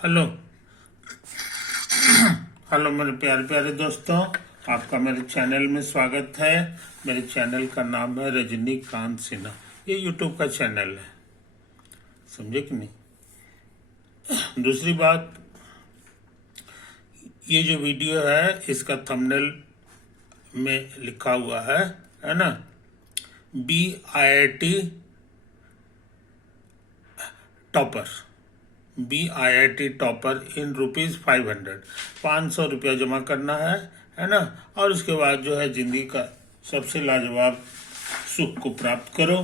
Hello. Hello मेरे प्यारे प्यारे दोस्तों, आपका मेरे चैनल में स्वागत है। मेरे चैनल का नाम है रजनीकांत सिन्हा। ये यूट्यूब का चैनल है, समझे कि नहीं। दूसरी बात, ये जो वीडियो है इसका थंबनेल में लिखा हुआ है ना, BIIT topper. BIIT topper in ₹500, 500 जमा करना है ना। और उसके बाद जो है जिंदगी का सबसे लाजवाब सुख को प्राप्त करो,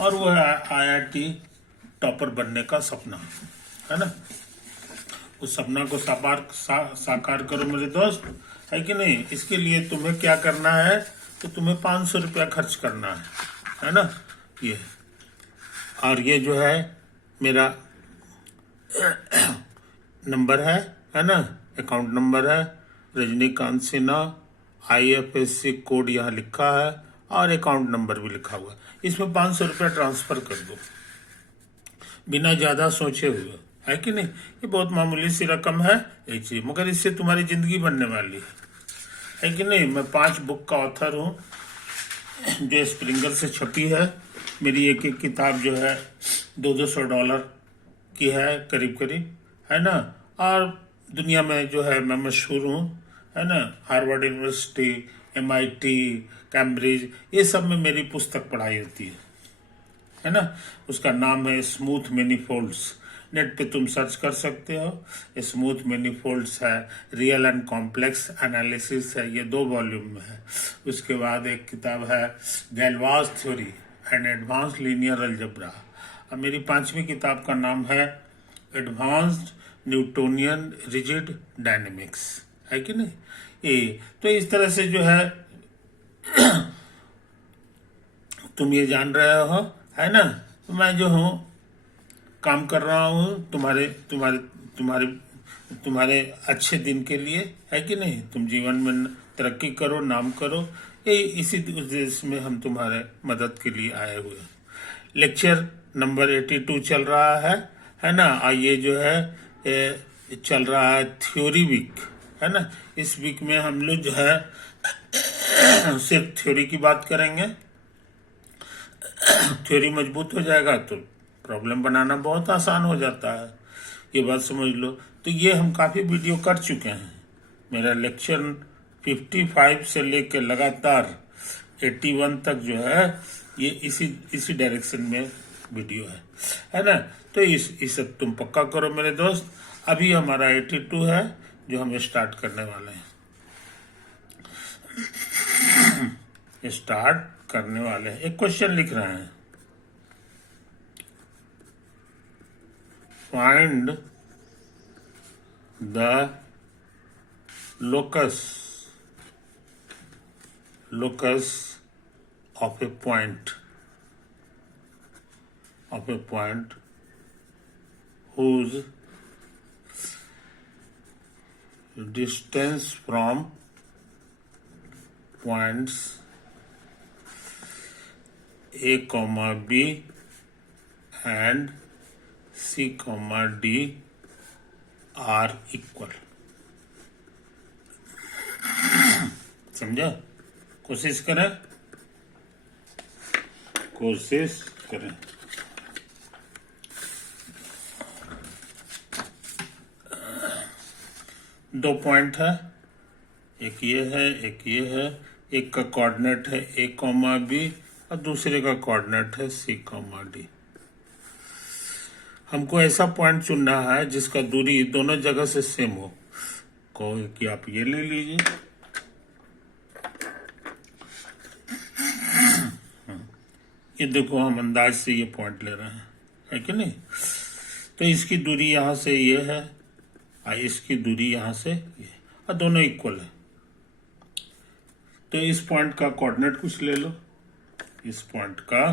और वह IIT टॉपर बनने का सपना है ना। उस सपना को साकार करो मेरे दोस्त, है कि नहीं। इसके लिए तुम्हें क्या करना है, तो तुम्हें ₹500 खर्च करना है ना। ये और ये जो है मेरा नंबर है ना, अकाउंट नंबर है रजनीकांत सिन्हा। IFSC कोड यहाँ लिखा है और अकाउंट नंबर भी लिखा हुआ है। इसमें ₹500 ट्रांसफर कर दो बिना ज्यादा सोचे हुए, है कि नहीं। ये बहुत मामूली सी रकम है एक चीज, मगर इससे तुम्हारी जिंदगी बनने वाली है कि नहीं। मैं 5 बुक का ऑथर हूँ जो स्प्रिंगर से छपी है। मेरी एक एक किताब जो है $200 की है करीब करीब, है ना। और दुनिया में जो है मैं मशहूर हूँ, है ना। हार्वर्ड यूनिवर्सिटी, MIT, कैम्ब्रिज, ये सब में मेरी पुस्तक पढ़ाई होती है ना। उसका नाम है स्मूथ मैनीफोल्ड्स। नेट पे तुम सर्च कर सकते हो। स्मूथ मैनीफोल्ड्स है, रियल एंड कॉम्प्लेक्स एनालिसिस है, ये 2 वॉल्यूम में है। उसके बाद एक किताब है Galois theory and advance linear algebra. अब मेरी 5वीं किताब का नाम है एडवांस्ड न्यूटोनियन रिजिड डायनेमिक्स, है कि नहीं। ये तो इस तरह से जो है तुम ये जान रहे हो, है ना। तो मैं जो हूँ काम कर रहा हूँ तुम्हारे तुम्हारे तुम्हारे तुम्हारे अच्छे दिन के लिए, है कि नहीं। तुम जीवन में तरक्की करो, नाम करो, ये इसी उद्देश्य में हम तुम्हारे मदद के लिए आए हुए हैं। लेक्चर नंबर 82 चल रहा है ना। ये जो है चल रहा है थ्योरी वीक, है ना। इस वीक में हम लोग जो है सिर्फ थ्योरी की बात करेंगे। थ्योरी मजबूत हो जाएगा तो प्रॉब्लम बनाना बहुत आसान हो जाता है, ये बात समझ लो। तो ये हम काफ़ी वीडियो कर चुके हैं। मेरा लेक्चर 55 से लेकर लगातार 81 तक जो है ये इसी डायरेक्शन में वीडियो है ना। तो इस सब तुम पक्का करो मेरे दोस्त। अभी हमारा 82 है जो हम स्टार्ट करने वाले हैं। स्टार्ट करने वाले हैं। एक क्वेश्चन लिख रहे हैं, find the locus of a point whose distance from points A, B and C, D are equal। समझा। कोशिश करें। 2 पॉइंट है, एक ये है एक ये है। एक का कोऑर्डिनेट है A, B और दूसरे का कोऑर्डिनेट है C, D। हमको ऐसा पॉइंट चुनना है जिसका दूरी दोनों जगह से सेम हो। कहो कि आप ये ले लीजिए, ये देखो हम अंदाज से ये पॉइंट ले रहे हैं, है कि नहीं। तो इसकी दूरी यहाँ से ये है और इसकी दूरी यहाँ से ये, और दोनों इक्वल है। तो इस पॉइंट का कोऑर्डिनेट कुछ ले लो, इस पॉइंट का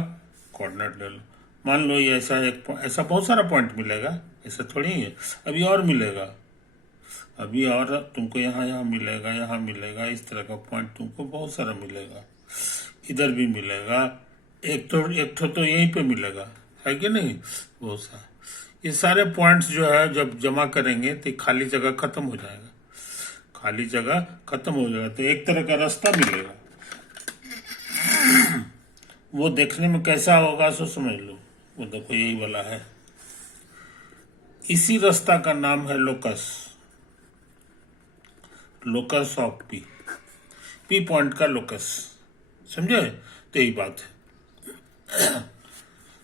कोऑर्डिनेट ले लो। मान लो ये ऐसा बहुत सारा पॉइंट मिलेगा, ऐसा थोड़ी है। अभी और मिलेगा, अभी और तुमको यहाँ मिलेगा, यहाँ मिलेगा। इस तरह का पॉइंट तुमको बहुत सारा मिलेगा, इधर भी मिलेगा। एक तो यहीं पे मिलेगा, है कि नहीं, बहुत सारा। ये सारे पॉइंट्स जो है जब जमा करेंगे तो खाली जगह खत्म हो जाएगा, खाली जगह खत्म हो जाएगा, तो एक तरह का रास्ता मिलेगा। वो देखने में कैसा होगा सो समझ लो। वो देखो यही वाला है, इसी रास्ता का नाम है locus, locus of P, P point का लोकस, समझे? तो यही बात है।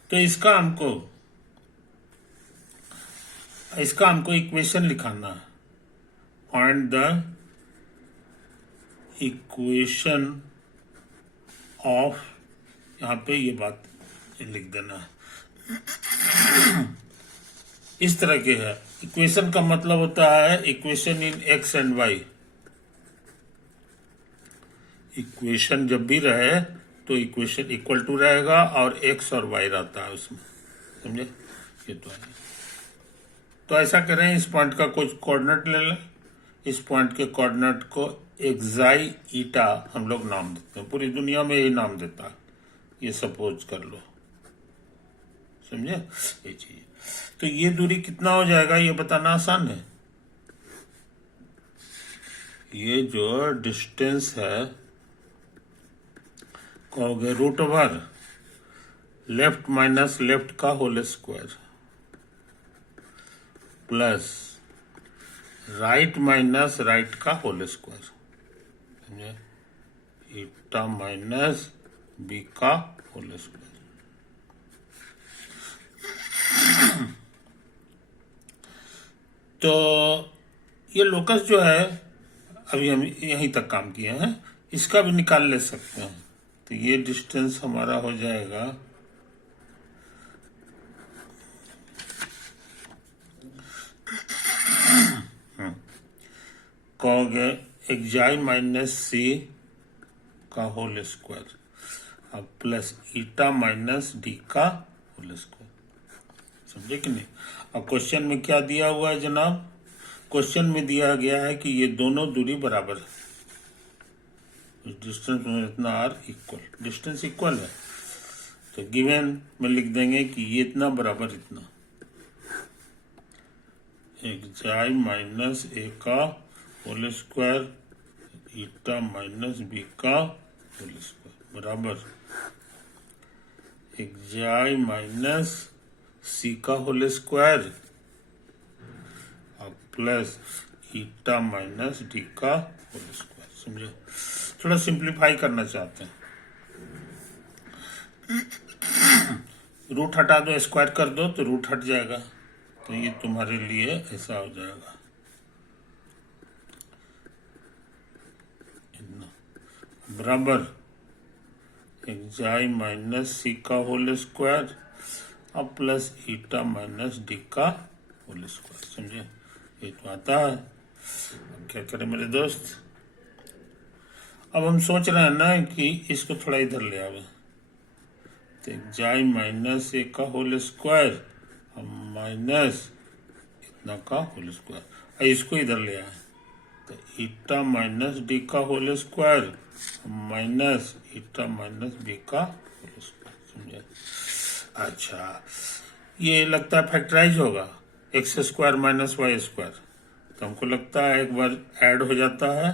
तो इसका हमको इक्वेशन लिखाना है। फाइंड द इक्वेशन ऑफ, यहाँ पे ये बात लिख देना है। इस तरह के है। इक्वेशन का मतलब होता है equation in X and Y. Equation जब भी रहे तो इक्वेशन इक्वल टू रहेगा और एक्स और वाई रहता है उसमें, समझे? ये तो ऐसा करें, इस पॉइंट का कुछ कोऑर्डिनेट ले लें। इस पॉइंट के कोऑर्डिनेट को एक्साई ईटा हम लोग नाम देते हैं, पूरी दुनिया में यही नाम देता है, ये सपोज कर लो, समझे? ये चीज, तो ये दूरी कितना हो जाएगा ये बताना आसान है। ये जो डिस्टेंस है कहोगे root over left minus left का whole square plus right minus right का होल स्क्वायर, समझे? ईटा माइनस बी का होल स्क्वायर। तो ये लोकस जो है अभी हम यहीं तक काम किए हैं, इसका भी निकाल ले सकते हैं। तो ये डिस्टेंस हमारा हो जाएगा कहोगे एक्साई माइनस सी का होल स्क्वायर अब प्लस ईटा माइनस डी का होल स्क्वायर, समझे कि नहीं? अब क्वेश्चन में क्या दिया हुआ है जनाब? क्वेश्चन में दिया गया है कि ये दोनों दूरी बराबर है, डिस्टेंस में इतना आर इक्वल, डिस्टेंस इक्वल है, तो गिवन में लिख देंगे कि ये इतना बराबर इतना, एक्साई माइनस ए का whole square eta minus B का होल स्क्वायर बराबर एक्साई माइनस सी का होल स्क्वायर और प्लस ईटा माइनस डी का होल स्क्वायर, समझे? थोड़ा सिंप्लीफाई करना चाहते हैं, रूट हटा दो, स्क्वायर कर दो तो रूट हट जाएगा, तो ये तुम्हारे लिए ऐसा हो जाएगा बराबर एक्साई माइनस सी का होल स्क्वायर और प्लस ईटा माइनस डी का होल स्क्वायर, समझे? ये तो आता है। अब क्या करें मेरे दोस्त? अब हम सोच रहे हैं ना कि इसको थोड़ा इधर ले आवे, तो एक्साई माइनस ए का होल स्क्वायर और माइनस इतना का होल स्क्वायर, और इसको इधर ले आए तो ईटा माइनस डी का whole square minus eta minus B का होल स्क्वायर, समझे? अच्छा, ये लगता है फैक्टराइज होगा, X square minus Y square, तो हमको लगता है एक बार ऐड हो जाता है,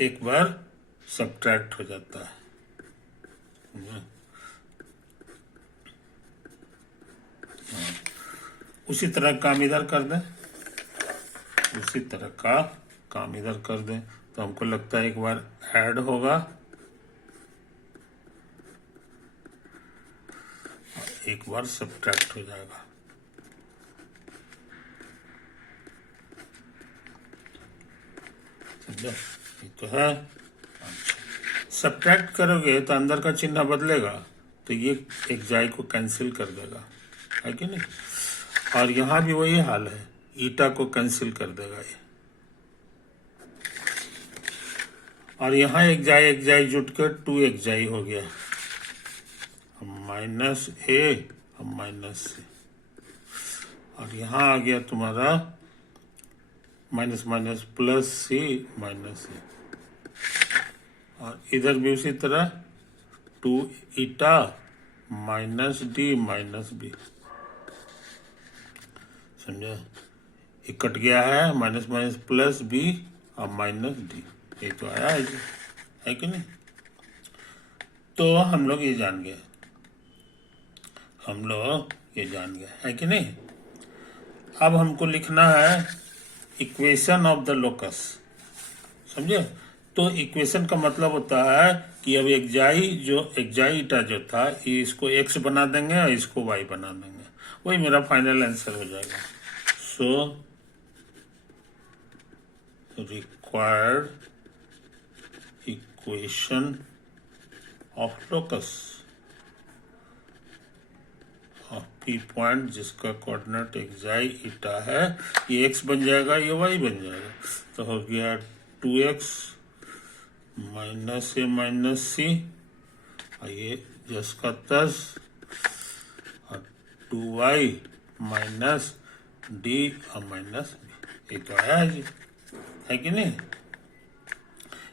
एक बार सब्ट्रैक्ट हो जाता है। उसी तरह काम इधर कर दें, उसी तरह का काम इधर कर दें, तो हमको लगता है एक बार ऐड होगा, एक बार सब्ट्रैक्ट हो जाएगा। समझे? ये तो है। सब्ट्रैक्ट करोगे तो अंदर का चिन्ह बदलेगा, तो ये एक्साई को कैंसिल कर देगा, है कि नहीं? और यहां भी वही हाल है, ईटा को कैंसिल कर देगा ये, और यहाँ एक्साई एक्साई जुट कर 2 एक्साई हो गया, माइनस ए माइनस सी, और यहाँ आ गया तुम्हारा minus minus plus C minus C, और इधर भी उसी तरह 2 eta minus D minus B. समझा? ये कट गया है, माइनस माइनस प्लस बी और माइनस डी। ये तो आया है कि नहीं? तो हम लोग ये जान गए, है कि नहीं? अब हमको लिखना है इक्वेशन ऑफ द लोकस। समझे? तो इक्वेशन का मतलब होता है कि अब एक्जाई ईटा जो था, इसको एक्स बना देंगे और इसको वाई बना देंगे, वही मेरा फाइनल आंसर हो जाएगा। So required equation of locus P point जिसका कोऑर्डिनेट एक्जाई ईटा है, ये एक्स बन जाएगा, ये वाई बन जाएगा। तो हो गया 2x माइनस ए माइनस सी, और ये जिसका 10 और 2y माइनस डी और माइनस बी। ये तो आया है जी, है कि नहीं?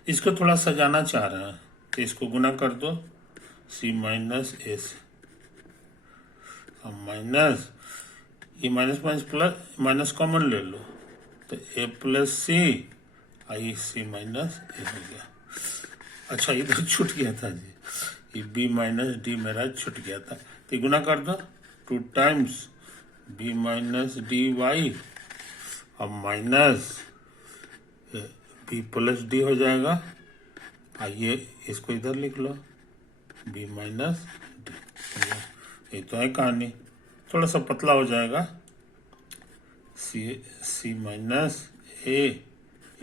इसको थोड़ा सजाना चाह रहे हैं तो इसको गुना कर दो c माइनस ए से, और माइनस ये minus minus plus minus common ले लो तो a प्लस सी, आई सी माइनस ए हो गया। अच्छा, इधर छूट गया था जी, ये b माइनस डी मेरा छूट गया था, तो गुना कर दो 2 times b minus D Y और माइनस b प्लस डी हो जाएगा। आइए इसको इधर लिख लो b माइनस डी। ये तो है कहानी, थोड़ा सा पतला हो जाएगा, सी माइनस ए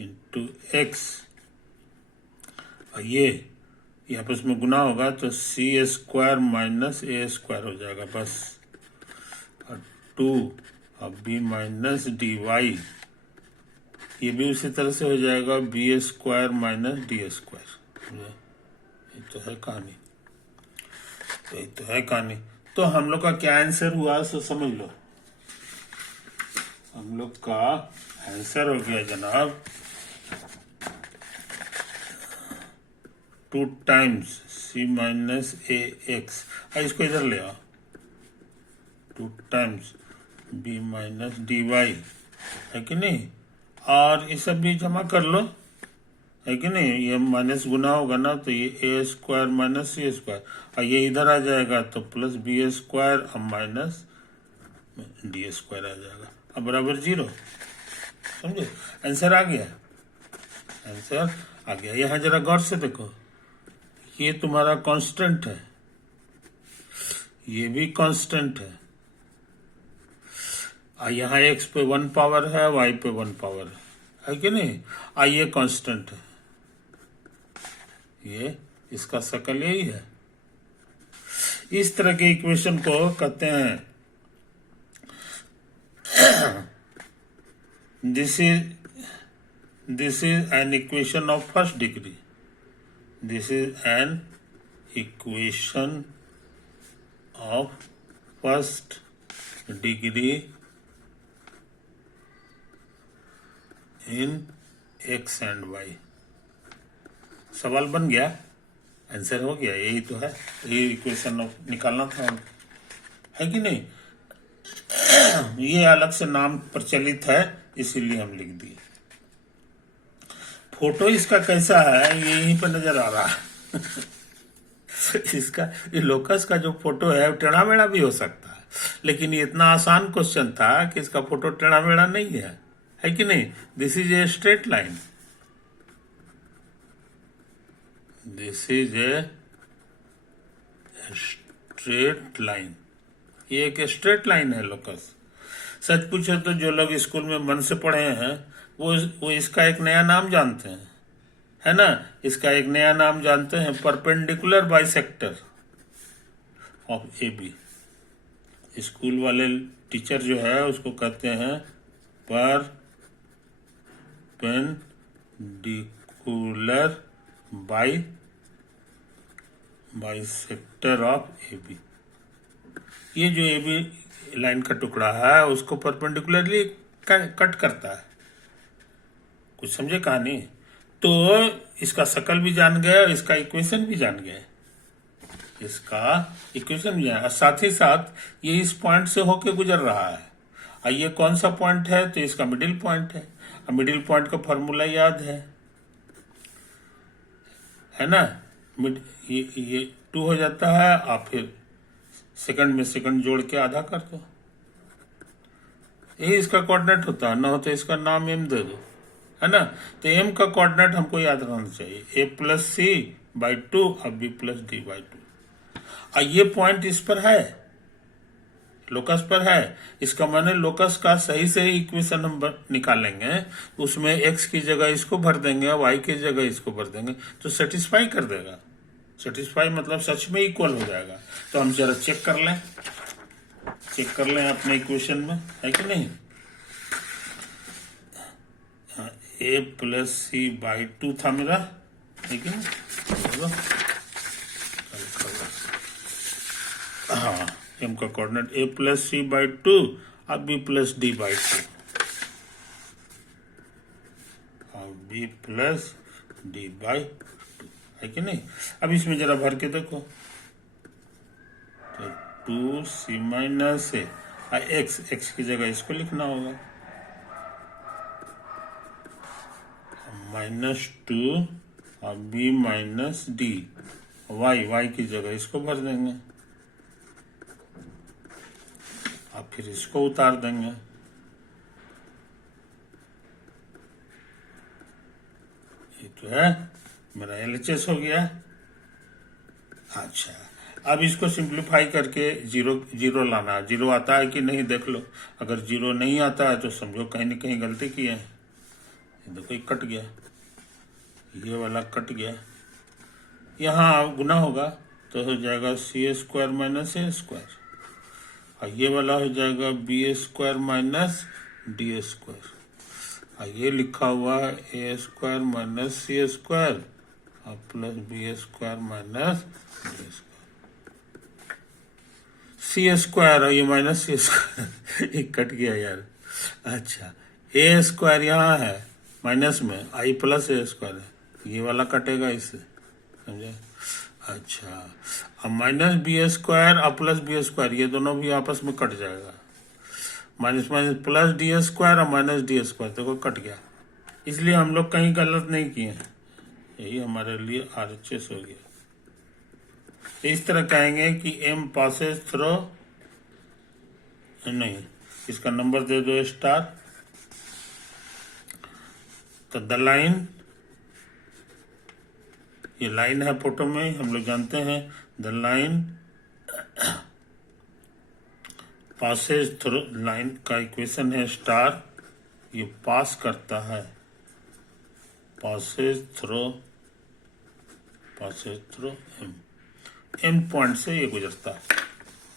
इंटू एक्स, और ये आपस में गुना होगा तो सी स्क्वायर माइनस ए स्क्वायर हो जाएगा बस, और 2 और बी माइनस डी वाई, ये भी उसी तरह से हो जाएगा B square minus D square. ये तो है कहानी, तो हम लोग का क्या आंसर हुआ सो समझ लो। हम लोग का आंसर हो गया जनाब 2 times c minus A X, इसको इधर ले आओ, 2 times b minus D Y, है कि नहीं? और ये सब भी जमा कर लो, है कि नहीं? ये माइनस गुना होगा ना तो ये ए स्क्वायर माइनस सी स्क्वायर, और ये इधर आ जाएगा तो प्लस बी स्क्वायर और माइनस डी स्क्वायर आ जाएगा, अब बराबर 0। समझे? आंसर आ गया, यहाँ जरा गौर से देखो, ये तुम्हारा कांस्टेंट है, ये भी कांस्टेंट है, और यहाँ x पे 1 पावर है, y पे 1 पावर है कि नहीं? ये कांस्टेंट है, ये इसका शकल यही है। इस तरह के इक्वेशन को कहते हैं this is an equation of first degree, this is an equation of first degree in X and Y. सवाल बन गया, आंसर हो गया, यही तो है, ये इक्वेशन ऑफ निकालना था, है कि नहीं? ये अलग से नाम प्रचलित है इसीलिए हम लिख दिए। फोटो इसका कैसा है ये यहीं पर नजर आ रहा है इसका ये लोकस का जो फोटो है टेढ़ा मेढ़ा भी हो सकता है, लेकिन ये इतना आसान क्वेश्चन था कि इसका फोटो टेढ़ा मेढ़ा नहीं है कि नहीं? This is a straight line, this is a straight line, ये एक स्ट्रेट लाइन है लोकस। सच पूछो तो जो लोग स्कूल में मन से पढ़े हैं वो इसका एक नया नाम जानते हैं, है ना? इसका एक नया नाम जानते हैं, perpendicular bisector of A B. School वाले टीचर जो है उसको कहते हैं perpendicular bisector of A B. ये जो ए बी लाइन का टुकड़ा है उसको परपेंडिकुलरली कट करता है। कुछ समझे कहानी? तो इसका शकल भी जान गए और इसका इक्वेशन भी जान गए। इसका इक्वेशन भी है। साथ ही साथ ये इस पॉइंट से होके गुजर रहा है, और ये कौन सा पॉइंट है, तो इसका मिडिल पॉइंट है। और मिडिल पॉइंट का फॉर्मूला याद है ना। ये 2 हो जाता है, आप फिर सेकंड में सेकंड जोड़ के आधा कर दो, यही इसका कोऑर्डिनेट होता है। ना हो तो इसका नाम एम दे दो, है ना। तो एम का कोऑर्डिनेट हमको याद रहना चाहिए, ए प्लस सी बाई 2 और बी प्लस डी बाई 2। और ये पॉइंट इस पर है, लोकस पर है। इसका माने लोकस का सही से इक्वेशन हम निकालेंगे, उसमें एक्स की जगह इसको भर देंगे, वाई की जगह इसको भर देंगे, तो सेटिस्फाई कर देगा। सेटिस्फाई मतलब सच में इक्वल हो जाएगा। तो हम जरा चेक कर लें अपने इक्वेशन में, है कि नहीं। ए प्लस सी बाई 2 था मेरा, है कि नहीं। हाँ, एम का coordinate A plus C by 2 और बी प्लस डी बाई 2, और बी प्लस डी बाई 2, है कि नहीं। अब इसमें जरा भर के देखो, तो 2c माइनस ए, एक्स की जगह इसको लिखना होगा, -2 और बी माइनस डी, वाई की जगह इसको भर देंगे, और फिर इसको उतार देंगे। ये तो है मेरा LHS हो गया। अच्छा, अब इसको सिंप्लीफाई करके जीरो लाना है। जीरो आता है कि नहीं देख लो। अगर जीरो नहीं आता है तो समझो कहीं न कहीं गलती की है। देखो ये कट गया, ये वाला कट गया, यहाँ गुना होगा तो हो जाएगा c² माइनस a², और ये वाला हो जाएगा b² माइनस d², और ये लिखा हुआ है a² माइनस c² और plus b² minus d²। c² ये माइनस c², एक कट गया यार। अच्छा, a² यहाँ है माइनस में, i प्लस a² है, ये वाला कटेगा इससे, समझे। अच्छा, अब -b² और प्लस b², ये दोनों भी आपस में कट जाएगा। माइनस माइनस प्लस d² और माइनस d², देखो कट गया। इसलिए हम लोग कहीं गलत नहीं किए हैं, यही हमारे लिए RHS हो गया। इस तरह कहेंगे कि m पासेस थ्रू, नहीं इसका नंबर दे दो स्टार, तो द लाइन, ये लाइन है फोटो में, हम लोग जानते हैं the line Passage through, line का इक्वेशन है स्टार, ये पास करता है, पासेज थ्रू एम पॉइंट से ये गुजरता है,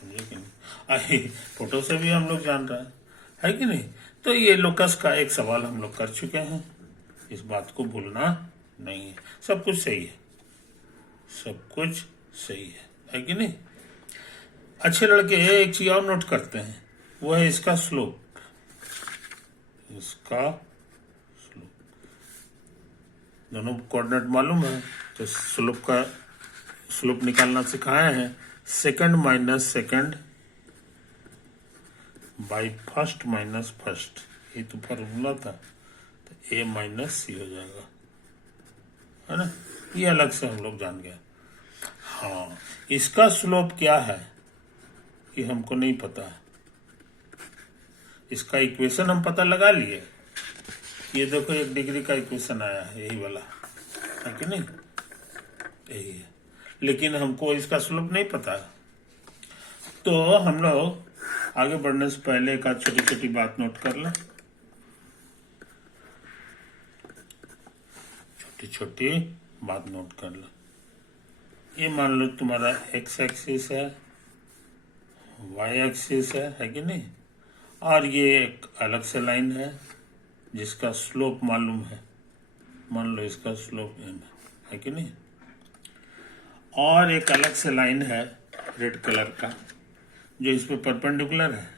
समझे कि नहीं। फोटो से भी हम लोग जान रहे हैं, है कि नहीं। तो ये लोकस का एक सवाल हम लोग कर चुके हैं, इस बात को भूलना नहीं है। सब कुछ सही है, सब कुछ सही है कि नहीं। अच्छे लड़के एक चीज और नोट करते हैं, वो है इसका स्लोप। दोनों कोऑर्डिनेट मालूम है तो स्लोप निकालना सिखाए हैं। Second minus second by first minus first, ये तो फॉर्मूला था, तो a माइनस सी हो जाएगा, है ना। ये अलग से हम लोग जान गए। हाँ, इसका स्लोप क्या है ये हमको नहीं पता है। इसका इक्वेशन हम पता लगा लिए, ये देखो 1 डिग्री का इक्वेशन आया है, यही वाला है कि नहीं, यही है। लेकिन हमको इसका स्लोप नहीं पता, तो हम लोग आगे बढ़ने से पहले एक छोटी छोटी बात नोट कर लें। छोटी बात नोट कर लो। ये मान लो तुम्हारा x एक्सिस है, y एक्सिस है कि नहीं, और ये एक अलग से लाइन है जिसका स्लोप मालूम है, मान लो इसका स्लोप m है कि नहीं, और एक अलग से लाइन है रेड कलर का जो इस पे परपेंडिकुलर है।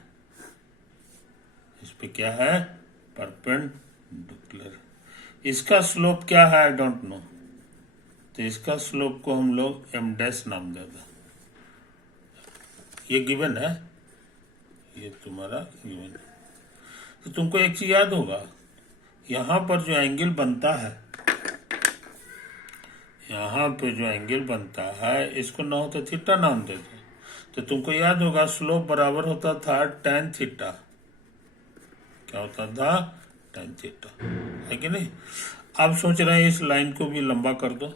इस पे क्या है, परपेंडिकुलर। इसका स्लोप क्या है, आई डोंट नो, तो इसका स्लोप को हम लोग m डैश नाम दे दें, ये गिवन है, ये तुम्हारा गिवन है। तो तुमको एक चीज याद होगा, यहाँ पर जो एंगल बनता है, यहाँ पे जो एंगल बनता है इसको ना हो तो थीटा नाम देते। तो तुमको याद होगा स्लोप बराबर होता था tan थीटा। क्या होता था? tan थीटा, है कि नहीं? अब सोच रहे हैं इस लाइन को भी लंबा कर दो,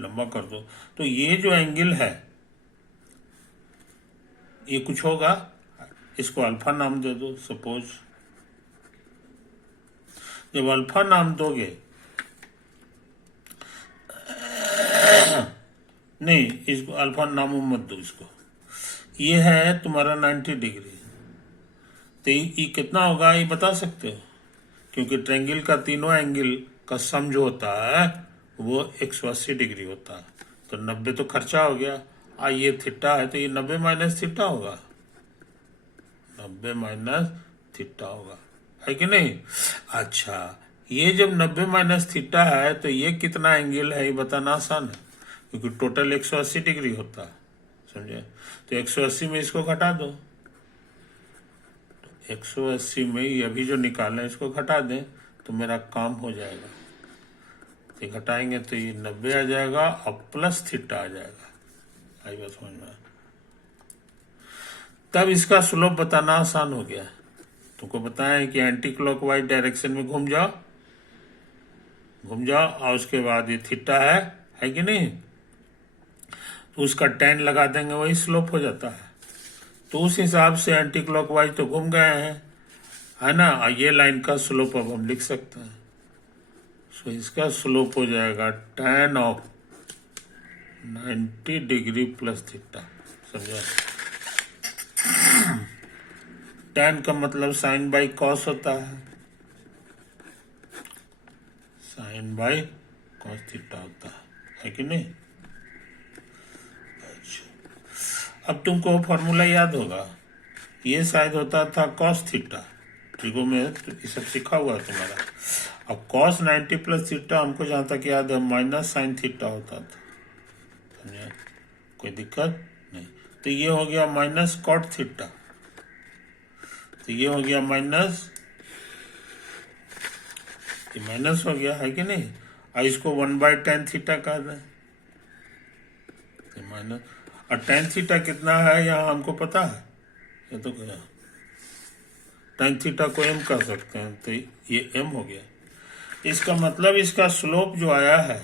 लंबा कर दो। तो ये जो एंगल है ये कुछ होगा, इसको अल्फा नाम दे दो। सपोज जब अल्फा नाम दोगे, नहीं इसको अल्फा नाम मत दो इसको, ये है तुम्हारा 90 डिग्री। तो ये कितना होगा ये बता सकते हो? क्योंकि ट्रायंगल का तीनों एंगल का सम जो होता है वो 180 डिग्री होता है। तो 90 तो खर्चा हो गया, ये थीटा है तो ये 90 माइनस थीटा होगा, 90 माइनस थीटा होगा, है कि नहीं? अच्छा, ये जब 90 माइनस थीटा है तो ये कितना एंगल है ये बताना आसान है, क्योंकि टोटल 180 डिग्री होता है, समझे? तो 180 में इसको घटा दो, 180 में ये अभी जो निकालें इसको घटा दें तो मेरा काम हो जाएगा। ये घटाएंगे तो ये 90 आ जाएगा और प्लस थीटा आ जाएगा। आई बात समझ में? तब इसका स्लोप बताना आसान हो गया। तुमको बताएं कि एंटी क्लॉकवाइज डायरेक्शन में घूम जाओ, घूम जाओ, और उसके बाद ये थीटा है कि नहीं? तो उसका tan लगा देंगे, वही स्लोप हो जाता है। तो उस हिसाब से एंटी क्लॉकवाइज तो घूम गए हैं, है ना? और ये लाइन का स्लोप अब हम लिख सकते हैं। सो इसका स्लोप हो जाएगा tan of 90 degree plus theta, समझा? tan का मतलब साइन बाई कॉस होता है, साइन बाई कॉस थीटा होता है कि नहीं? अच्छा, अब तुमको फॉर्मूला याद होगा, ये शायद होता था कॉस थीटा, ट्रिगो में तो ये सब सीखा हुआ है तुम्हारा। अब कॉस 90 प्लस थीटा हमको जहाँ तक याद है माइनस साइन थीटा होता था, समझे? कोई दिक्कत नहीं। तो ये हो गया माइनस कॉट थीटा, तो ये हो गया माइनस, ये माइनस हो गया, है कि नहीं? और इसको 1/tan थीटा कह दें, माइनस। और tan थीटा कितना है यहाँ हमको पता है, ये तो क्या, tan थीटा को m कह सकते हैं, तो ये m हो गया। इसका मतलब इसका स्लोप जो आया है,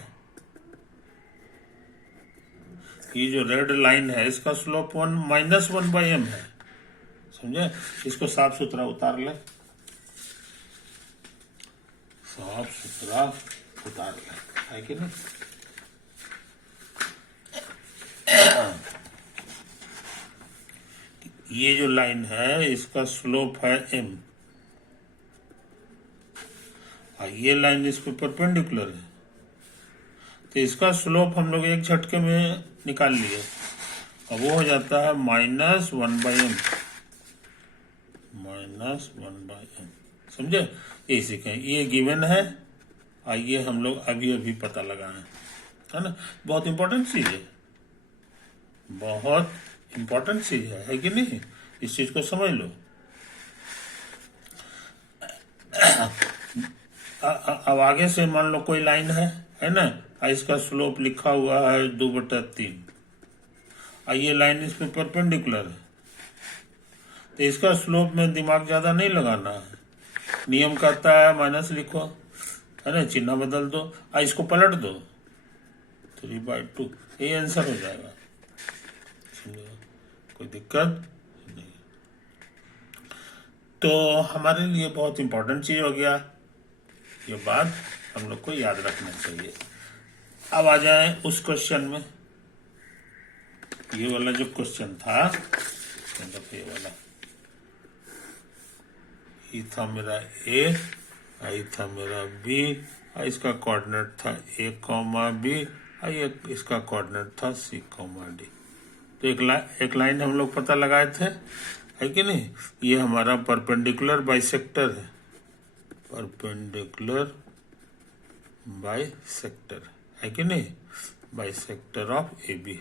ये जो रेड लाइन है इसका स्लोप -1/m है, समझे? इसको साफ सुथरा उतार ले, साफ सुथरा उतार ले, है कि नहीं? ये जो लाइन है इसका स्लोप है m, और ये लाइन इस पे परपेंडिकुलर है, तो इसका स्लोप हम लोग एक झटके में निकाल लिए। अब वो हो जाता है -1/m, -1/m, समझे? ये सीखें, ये गिवन है और ये हम लोग अभी अभी पता लगाए, है ना? बहुत इंपॉर्टेंट चीज है, बहुत इंपॉर्टेंट चीज है कि नहीं? इस चीज को समझ लो। अब आगे से मान लो कोई लाइन है ना, इसका स्लोप लिखा हुआ है 2/3, और ये लाइन इस पे परपेंडिकुलर है, तो इसका स्लोप में दिमाग ज्यादा नहीं लगाना है। नियम कहता है माइनस लिखो, है ना, चिन्ह बदल दो और इसको पलट दो, 3/2, ये आंसर हो जाएगा, कोई दिक्कत नहीं। तो हमारे लिए बहुत इंपॉर्टेंट चीज हो गया, ये बात हम लोग को याद रखना चाहिए। अब आ जाए उस क्वेश्चन में, ये वाला जो क्वेश्चन था, ये वाला, ये था मेरा ए, ये था मेरा बी, और इसका कोऑर्डिनेट था a, b, और ये इसका कोऑर्डिनेट था c, d। तो एक लाइन हम लोग पता लगाए थे, है कि नहीं? ये हमारा परपेंडिकुलर बाइसेक्टर है, परपेंडिकुलर बाइसेक्टर, है कि नहीं? Bisector of AB।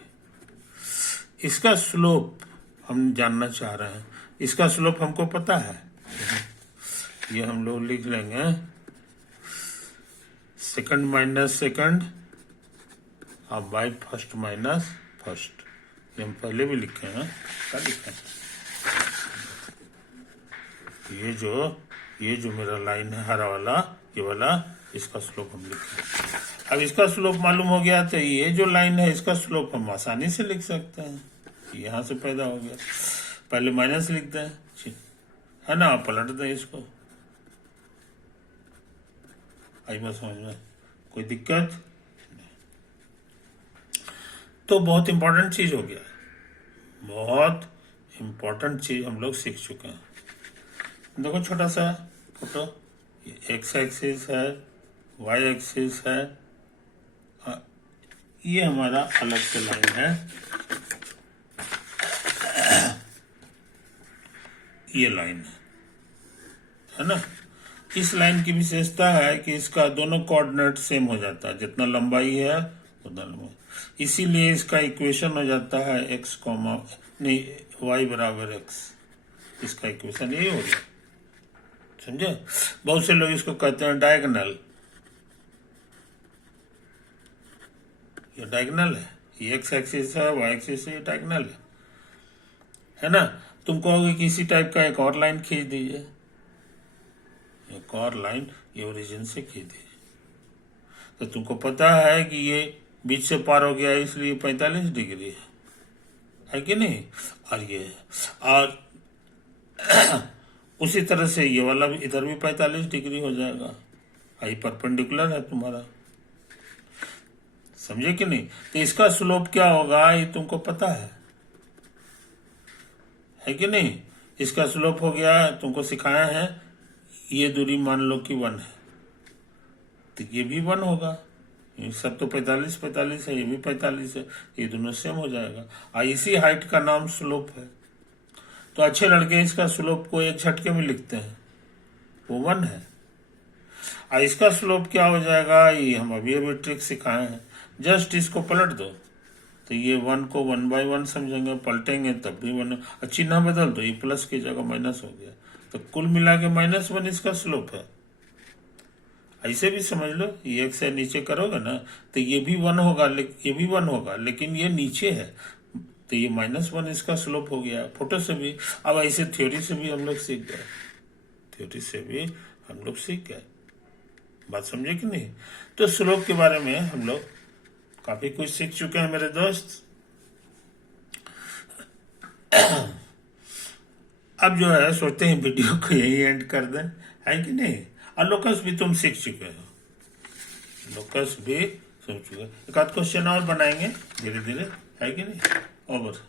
इसका स्लोप हम जानना चाह रहे हैं। इसका स्लोप हमको पता है, ये हम लोग लिख लेंगे सेकंड माइनस सेकंड और बाई फर्स्ट माइनस फर्स्ट। ये हम पहले भी लिखे हैं, क्या लिखे हैं? ये जो मेरा लाइन है हरा वाला, ये वाला, इसका स्लोप हम लिखे हैं। अब इसका स्लोप मालूम हो गया तो ये जो लाइन है इसका स्लोप हम आसानी से लिख सकते हैं। यहां से पैदा हो गया, पहले माइनस लिखते हैं, है ना, पलट दें इसको। आई बात समझ में? कोई दिक्कत? तो बहुत इंपॉर्टेंट चीज हो गया, बहुत इंपॉर्टेंट चीज हम लोग सीख चुके हैं। देखो छोटा सा फोटो, एक्स एक्सिस है, वाई एक्सिस है, ये हमारा अलग से लाइन है, ये लाइन है ना। इस लाइन की विशेषता है कि इसका दोनों कोऑर्डिनेट सेम हो जाता है, जितना लंबाई है उतना लंबाई, इसीलिए इसका इक्वेशन हो जाता है एक्स कॉमा नहीं वाई बराबर एक्स। इसका इक्वेशन यही हो गया, समझे? बहुत से लोग इसको कहते हैं डायगोनल, ये डायगोनल है, ये एक्स एक्सिस है, वाई एक्सिस है, ये डायगोनल है ना। तुम कहोगे कि इसी टाइप का एक और लाइन खींच दीजिए, एक और लाइन ये ओरिजिन से खींच दीजिए, तो तुमको पता है कि ये बीच से पार हो गया, इसलिए 45 डिग्री है कि नहीं? और ये और उसी तरह से ये वाला भी, इधर भी 45 डिग्री हो जाएगा, आई परपेंडिकुलर है तुम्हारा, समझे कि नहीं? तो इसका स्लोप क्या होगा ये तुमको पता है कि नहीं? इसका स्लोप हो गया, तुमको सिखाया है, ये दूरी मान लो कि 1 है, तो ये भी 1 होगा। ये सब तो 45 है, ये भी 45 है, ये दोनों सेम हो जाएगा। और इसी हाइट का नाम स्लोप है। तो अच्छे लड़के इसका स्लोप को एक झटके में लिखते हैं, वो 1 है। और इसका स्लोप क्या हो जाएगा, ये हम अभी ट्रिक सिखाए हैं, जस्ट इसको पलट दो, तो ये 1 को 1/1 समझेंगे, पलटेंगे तब भी 1, और चिन्ह बदल दो, ये प्लस की जगह माइनस हो गया, तो कुल मिला के -1 इसका स्लोप है। ऐसे भी समझ लो, ये एक से नीचे करोगे ना तो ये भी 1 होगा, ये भी 1 होगा, लेकिन ये नीचे है, तो ये -1 इसका स्लोप हो गया। फोटो से भी, अब ऐसे थ्योरी से भी हम लोग सीख गए, थ्योरी से भी हम लोग सीख गए, बात समझे कि नहीं? तो स्लोप के बारे में हम लोग काफी कुछ सीख चुके हैं मेरे दोस्त। अब जो है सोचते हैं वीडियो को यही एंड कर दें, है कि नहीं? और लोकस भी तुम सीख चुके हो, लोकस भी सीख चुके हो। एक आध क्वेश्चन और बनाएंगे धीरे धीरे, है कि नहीं? ओवर।